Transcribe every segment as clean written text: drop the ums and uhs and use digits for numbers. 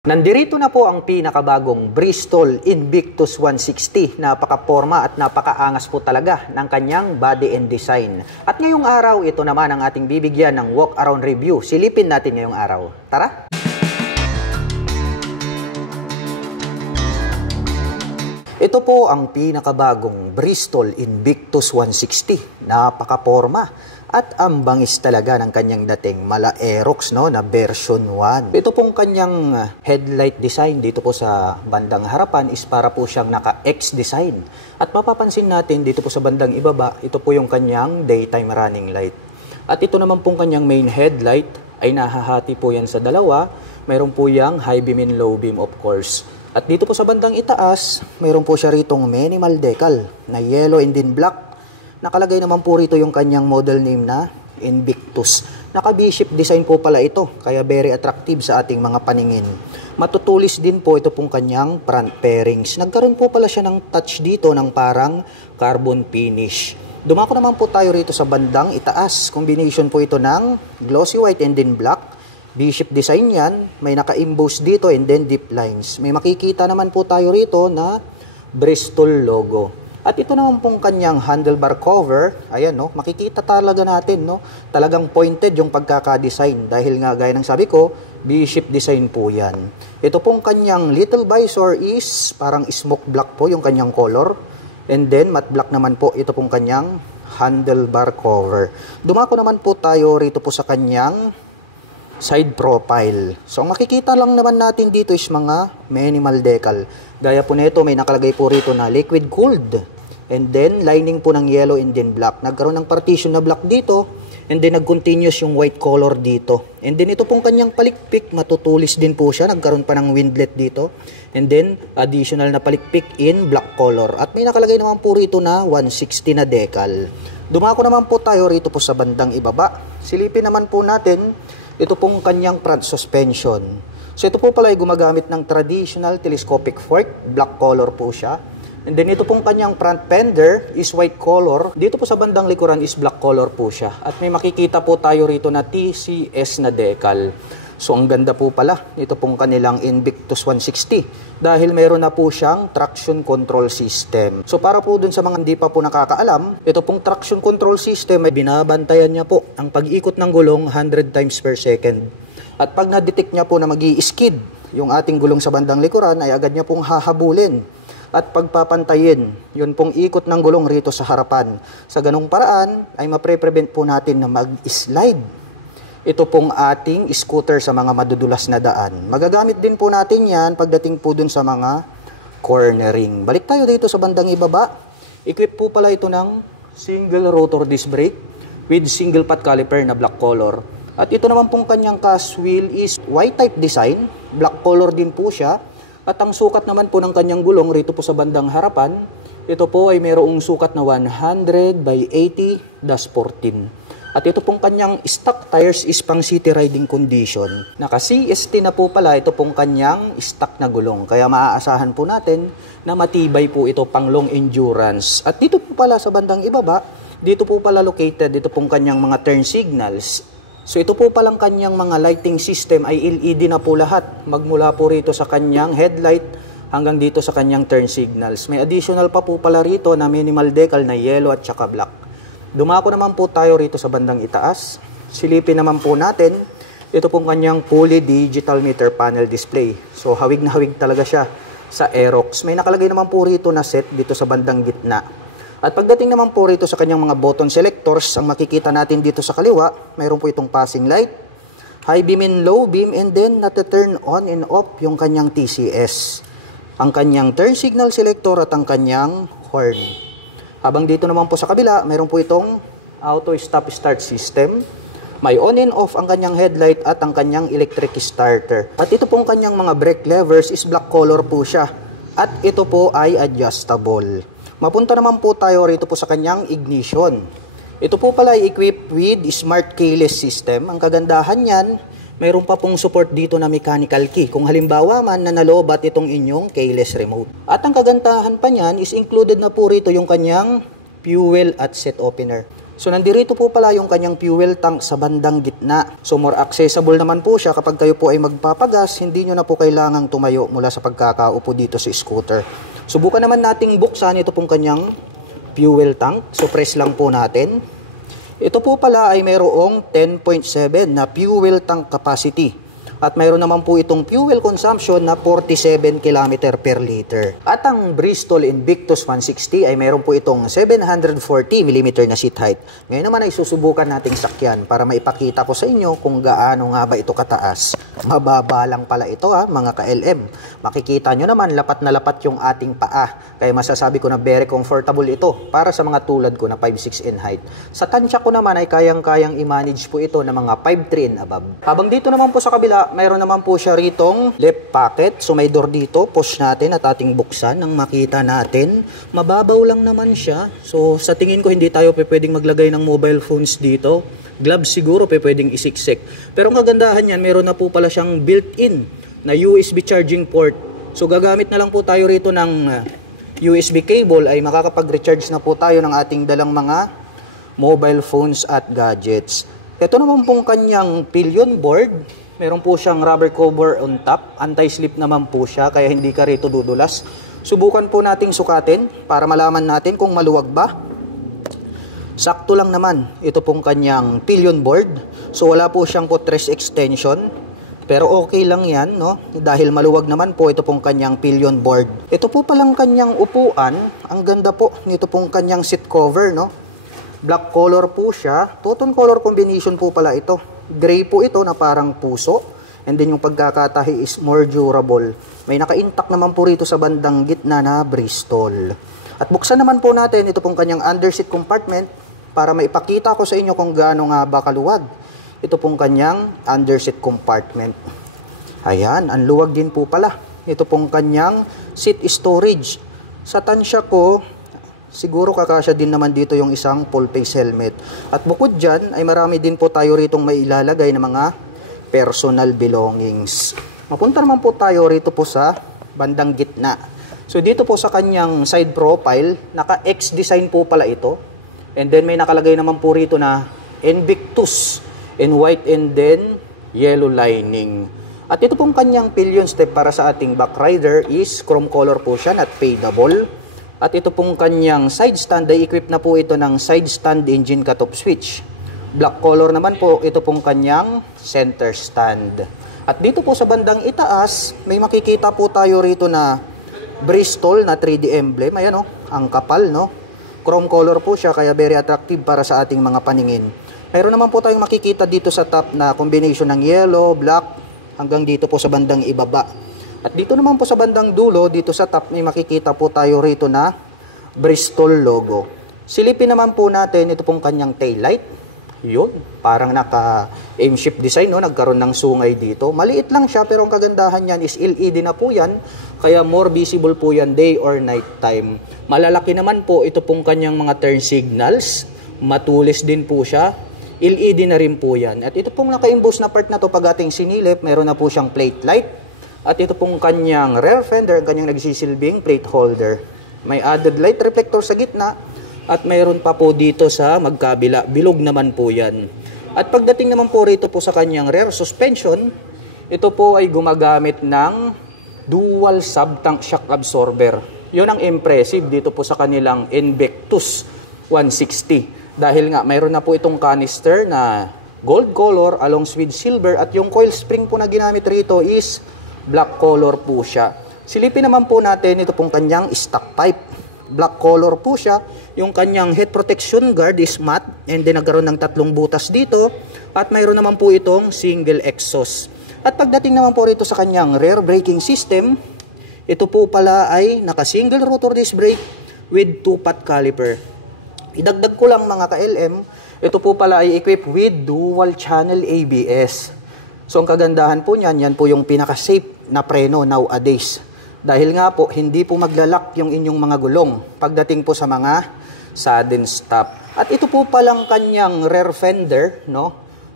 Nandirito na po ang pinakabagong Bristol Invictus 160. Napaka-porma at napakaangas po talaga ng kanyang body and design. At ngayong araw, ito naman ang ating bibigyan ng walk-around review. Silipin natin ngayong araw. Tara! Ito po ang pinakabagong Bristol Invictus 160. Napaka-porma. At ang bangis talaga ng kanyang dating mala Aerox na version 1. Ito pong kanyang headlight design dito po sa bandang harapan is para po siyang naka-X design. At mapapansin natin dito po sa bandang ibaba, ito po yung kanyang daytime running light. At ito naman pong kanyang main headlight ay nahahati po yan sa dalawa. Mayroon po yung high beam and low beam of course. At dito po sa bandang itaas, mayroon po siya ritong minimal decal na yellow and then black. Nakalagay naman po rito yung kanyang model name na Invictus. Naka-V-shape design po pala ito, kaya very attractive sa ating mga paningin. Matutulis din po ito pong kanyang front fairings. Nagkaroon po pala siya ng touch dito ng parang carbon finish. Dumako naman po tayo rito sa bandang itaas. Combination po ito ng glossy white and then black. V-shape design yan. May naka-emboss dito and then deep lines. May makikita naman po tayo rito na Bristol logo. At ito naman pong kanyang handlebar cover, ayan no, makikita talaga natin no, talagang pointed yung pagkaka-design dahil nga gaya ng sabi ko, V-shape design po yan. Ito pong kanyang little visor is parang smoke black po yung kanyang color. And then matte black naman po ito pong kanyang handlebar cover. Dumako naman po tayo rito po sa kanyang side profile. So makikita lang naman natin dito is mga minimal decal. Gaya po nito may nakalagay po rito na liquid cooled. And then lining po ng yellow and then black. Nagkaroon ng partition na black dito. And then nag-continuous yung white color dito. And then ito pong kanyang palikpik, matutulis din po siya. Nagkaroon pa ng windlet dito. And then additional na palikpik in black color. At may nakalagay naman po rito na 160 na decal. Dumako naman po tayo rito po sa bandang ibaba. Silipin naman po natin ito pong kanyang front suspension. So ito po pala ay gumagamit ng traditional telescopic fork. Black color po siya. And then ito pong kanyang front fender is white color. Dito po sa bandang likuran is black color po siya. At may makikita po tayo rito na TCS na decal. So ang ganda po pala ito pong kanilang Invictus 160 dahil meron na po siyang traction control system. So para po dun sa mga hindi pa po nakakaalam, ito pong traction control system ay binabantayan niya po ang pag-ikot ng gulong 100 times per second. At pag na-detect niya po na mag-i-skid yung ating gulong sa bandang likuran ay agad niya pong hahabulin. At pagpapantayin, yun pong ikot ng gulong rito sa harapan. Sa ganung paraan ay mapre-prevent po natin na mag-slide ito pong ating scooter sa mga madudulas na daan. Magagamit din po natin yan pagdating po dun sa mga cornering. Balik tayo dito sa bandang ibaba. Equip po pala ito ng single rotor disc brake with single pot caliper na black color. At ito naman pong kanyang cast wheel is Y-type design. Black color din po siya. At ang sukat naman po ng kanyang gulong rito po sa bandang harapan, ito po ay mayroong sukat na 100 by 80-14. At ito pong kanyang stock tires is pang city riding condition. Naka-CST na po pala ito pong kanyang stock na gulong. Kaya maaasahan po natin na matibay po ito pang long endurance. At dito po pala sa bandang ibaba, dito po pala located ito pong kanyang mga turn signals. So ito po palang kanyang mga lighting system ay LED na po lahat. Magmula po rito sa kanyang headlight hanggang dito sa kanyang turn signals. May additional pa po pala rito na minimal decal na yellow at saka black. Dumako naman po tayo rito sa bandang itaas. Silipin naman po natin ito pong kanyang fully digital meter panel display. So hawig na hawig talaga siya sa Aerox. May nakalagay naman po rito na set dito sa bandang gitna. At pagdating naman po rito sa kanyang mga button selectors, ang makikita natin dito sa kaliwa, mayroon po itong passing light, high beam and low beam, and then nata-turn on and off yung kanyang TCS. Ang kanyang turn signal selector at ang kanyang horn. Habang dito naman po sa kabila, mayroon po itong auto stop start system. May on and off ang kanyang headlight at ang kanyang electric starter. At ito pong kanyang mga brake levers is black color po siya. At ito po ay adjustable. Mapunta naman po tayo rito po sa kanyang ignition. Ito po pala ay equipped with smart keyless system. Ang kagandahan niyan, mayroon pa pong support dito na mechanical key. Kung halimbawa man na nalobat itong inyong keyless remote. At ang kagandahan pa niyan is included na po rito yung kanyang fuel at set opener. So nandirito po pala yung kanyang fuel tank sa bandang gitna. So more accessible naman po siya kapag kayo po ay magpapagas, hindi nyo na po kailangang tumayo mula sa pagkakaupo dito sa scooter. Subukan naman nating buksan ito pong kanyang fuel tank. So press lang po natin. Ito po pala ay mayroong 10.7 na fuel tank capacity. At mayroon naman po itong fuel consumption na 47 km per liter. At ang Bristol Invictus 160 ay mayroon po itong 740 mm na seat height. Ngayon naman ay susubukan nating sakyan para maipakita ko sa inyo kung gaano nga ba ito kataas. Mababa lang pala ito mga ka-LM. Makikita nyo naman lapat na lapat yung ating paa. Kaya masasabi ko na very comfortable ito para sa mga tulad ko na 5'6" in height. Sa tansya ko naman ay kayang-kayang i-manage po ito na mga 5'3" and above. Habang dito naman po sa kabila, mayroon naman po siya ritong left pocket. So may door dito, push natin at ating buksan nang makita natin. Mababaw lang naman siya. So sa tingin ko hindi tayo pwedeng maglagay ng mobile phones dito. Gloves siguro pwedeng isiksik. Pero ang kagandahan yan, meron na po pala siyang built-in na USB charging port. So gagamit na lang po tayo rito ng USB cable ay makakapag-recharge na po tayo ng ating dalang mga mobile phones at gadgets. Ito naman pong kanyang pillion board. Meron po siyang rubber cover on top. Anti-slip naman po siya kaya hindi ka rito dudulas. Subukan po nating sukatin para malaman natin kung maluwag ba. Sakto lang naman ito pong kanyang pillion board. So wala po siyang footrest extension. Pero okay lang yan, no? Dahil maluwag naman po ito pong kanyang pillion board. Ito po palang kanyang upuan. Ang ganda po nito pong kanyang seat cover, no? Black color po siya. Two-tone color combination po pala ito. Gray po ito na parang puso. And then yung pagkakatahi is more durable. May naka-intact naman po rito sa bandang gitna na Bristol. At buksan naman po natin ito pong kanyang underseat compartment para maipakita ko sa inyo kung gaano nga ba kaluwag. Ito pong kanyang underseat compartment. Ayan, ang luwag din po pala. Ito pong kanyang seat storage. Sa tansya ko, siguro kakasya din naman dito yung isang full face helmet. At bukod dyan, ay marami din po tayo ritong may ilalagay na mga personal belongings. Mapunta naman po tayo rito po sa bandang gitna. So dito po sa kanyang side profile, naka-X design po pala ito. And then may nakalagay naman po rito na Invictus in white and then yellow lining. At ito pong kanyang pillion step para sa ating back rider is chrome color po siya, not fadable. At ito pong kanyang side stand ay equipped na po ito ng side stand engine cutoff switch. Black color naman po ito pong kanyang center stand. At dito po sa bandang itaas, may makikita po tayo rito na Bristol na 3D emblem. Ayan ang kapal, no? Chrome color po siya kaya very attractive para sa ating mga paningin. Mayroon naman po tayong makikita dito sa top na combination ng yellow, black, hanggang dito po sa bandang ibaba. At dito naman po sa bandang dulo, dito sa top, may makikita po tayo rito na Bristol logo. Silipin naman po natin ito pong kanyang taillight. Yun, parang naka-aim shift design, no? Nagkaroon ng sungay dito. Maliit lang siya pero ang kagandahan niyan is LED na po yan. Kaya more visible po yan day or night time. Malalaki naman po ito pong kanyang mga turn signals. Matulis din po siya. LED na rin po yan. At ito pong naka-emboss na part na to pag ating sinilip, meron na po siyang plate light. At ito pong kanyang rear fender, ang kanyang nagsisilbing plate holder. May added light reflector sa gitna at mayroon pa po dito sa magkabila. Bilog naman po yan. At pagdating naman po rito po sa kanyang rear suspension, ito po ay gumagamit ng dual sub-tank shock absorber. Yun ang impressive dito po sa kanilang Invictus 160. Dahil nga mayroon na po itong canister na gold color along with silver at yung coil spring po na ginamit rito is black color po siya. Silipin naman po natin ito pong kanyang stock pipe. Black color po siya. Yung kanyang head protection guard is matte and then nagkaroon ng 3 butas dito at mayroon naman po itong single exhaust. At pagdating naman po rito sa kanyang rear braking system, ito po pala ay naka-single rotor disc brake with 2-pot caliper. Idagdag ko lang mga ka-LM, ito po pala ay equipped with dual channel ABS. So ang kagandahan po niyan, yan po yung pinaka-safe na preno nowadays. Dahil nga po, hindi po maglalak yung inyong mga gulong pagdating po sa mga sudden stop. At ito po palang kanyang rear fender, no?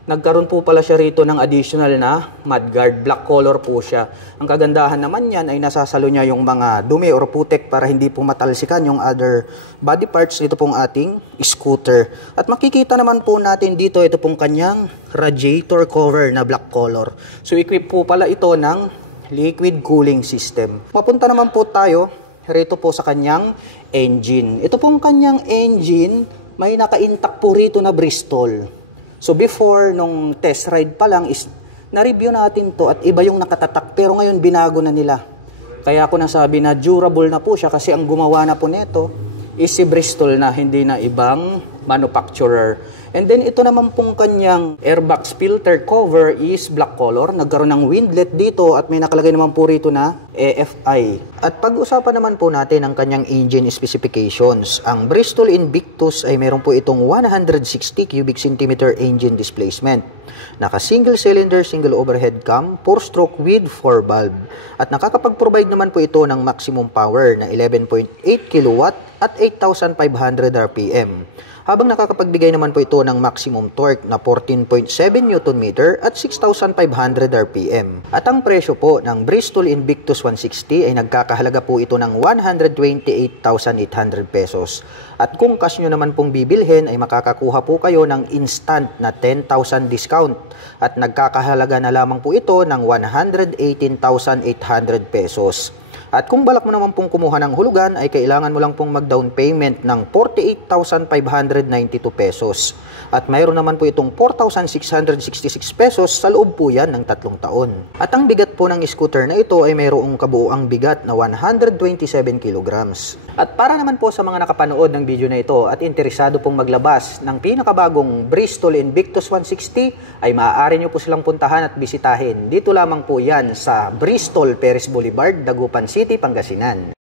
Nagkaroon po pala siya rito ng additional na mudguard. Black color po siya. Ang kagandahan naman yan ay nasasalo niya yung mga dumi or putek para hindi po matalsikan yung other body parts nito pong ating scooter. At makikita naman po natin dito ito pong kanyang radiator cover na black color. So equip po pala ito ng liquid cooling system. Mapunta naman po tayo rito po sa kanyang engine. Ito pong kanyang engine may naka-intact po rito na Bristol. So before nung test ride pa lang is na-review natin to at iba yung nakatatak pero ngayon binago na nila. Kaya ako nasabi na durable na po siya kasi ang gumawa na po nito is si Bristol na hindi na ibang manufacturer. And then ito naman pong kanyang airbox filter cover is black color. Nagkaroon ng windlet dito at may nakalagay naman po rito na AFI. At pag-usapan naman po natin ang kanyang engine specifications. Ang Bristol Invictus ay meron po itong 160 cubic centimeter engine displacement. Naka single cylinder, single overhead cam, 4-stroke with 4 valve. At nakakapag-provide naman po ito ng maximum power na 11.8 kilowatt at 8,500 RPM. Habang nakakapagbigay naman po ito ng maximum torque na 14.7 Nm at 6,500 RPM. At ang presyo po ng Bristol Invictus 160 ay nagkakahalaga po ito ng 128,800 pesos. At kung cash nyo naman pong bibilhin ay makakakuha po kayo ng instant na 10,000 discount. At nagkakahalaga na lamang po ito ng 118,800 pesos. At kung balak mo naman pong kumuha ng hulugan, ay kailangan mo lang pong mag-down payment ng 48,592 pesos. At mayroon naman po itong 4,666 pesos sa loob po yan ng 3 taon. At ang bigat po ng scooter na ito ay mayroong kabuuang bigat na 127 kilograms. At para naman po sa mga nakapanood ng video na ito at interesado pong maglabas ng pinakabagong Bristol Invictus 160, ay maaari nyo po silang puntahan at bisitahin. Dito lamang po yan sa Bristol Perez Boulevard, Dagupan City, Pangasinan.